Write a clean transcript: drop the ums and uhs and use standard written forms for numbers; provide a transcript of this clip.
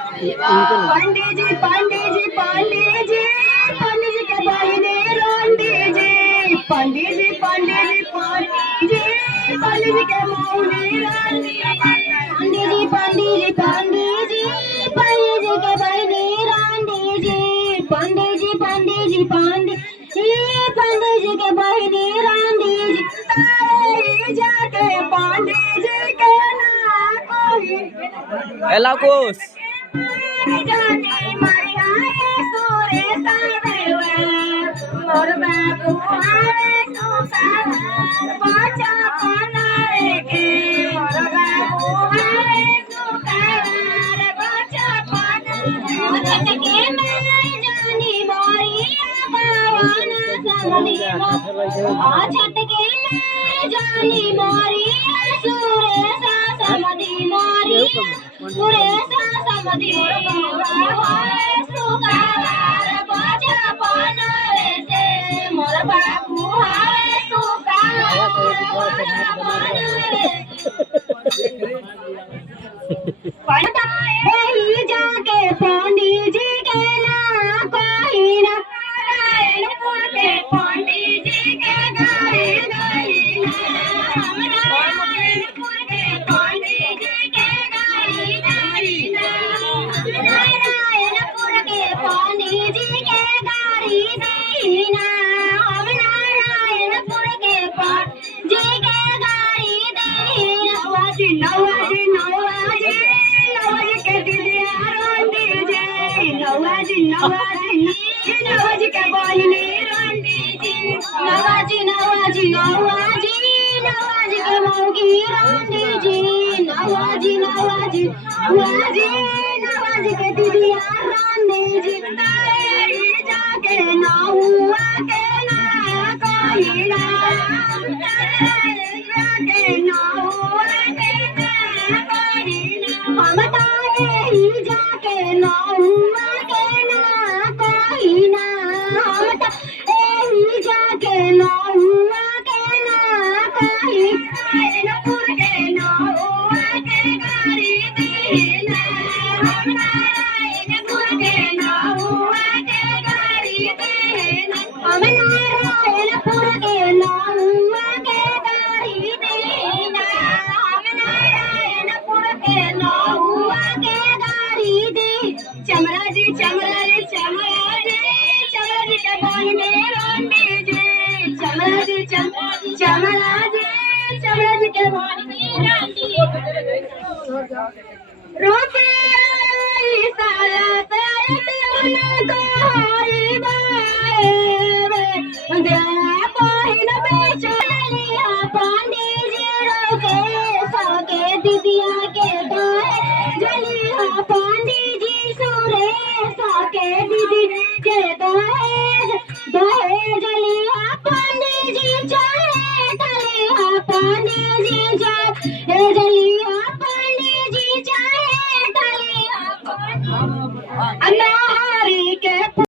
पंडित जी पंडित जी पंडित जी पंडित जी के बहिनी रोंडी जी पंडित जी पंडित जी पंडित जी पंडित जी के मौनी रोंडी पंडित जी पंडित जी पंडित जी पंडित जी के बहिनी रोंडी जी पंडित जी पंडित जी पंडित जी पंडित जी के बहिनी रोंडी जी तारे जाके पंडित जी के ना कोई एला कोस जाने माया सोरे सावेवा मोर बाबू आवे सुसार पाचा पानारे के मोर बाबू आवे सुसार पाचा पानारे के मैं जानी मोरी बावाना समली छट के मैं जानी मोरी सुरे सा समदी मोरी सुरे सा समदी सुकार बाजा पानारे से मोर बाबू हावे सुकार पढ़ता ही जाके पंडित जी के ना कोई ना नारायणपुर के पंडित जी के गाए गई ना नारायणपुर के पंडित जी के गाई गई ना नारायणपुर के पंडित जी के गाड़ी दीना हम नारायणपुर के पंडित जी के गाड़ी दीना नवाजी नवाजी नवाजी नवाजी के दिलिया रोंडी जी नवाजी नवाजी नवाजी के बहिनी रोंडी जी नवाजी नवाजी नवाजी नवाजी के मौगी रोंडी जी नवाजी नवाजी नवाजी नवाजी के दिलिया रोंडी जी तारे जाके ना हुआ के ना कोई ना जाके ना हुआ के ना कोई ना हम तारे जाके ना हुआ के ना कोई ना हम तारे जाके ना हुआ के ना कोई नारायणपुर के ना हुआ के गाड़ी दीना हम नारायणपुर के ना हुआ के गाड़ी दीना हम नारायणपुर के ना हुआ के गाड़ी दीना हम नारायणपुर के ना हुआ के गाड़ी दी चमरा जी चमरा जी चमरा जी चमरा जी के बहिनी रोंडी जी चमरा जी चमरा जी चमरा जी के बहिनी रोंडी रोके साला तेरे उनको हरी बाए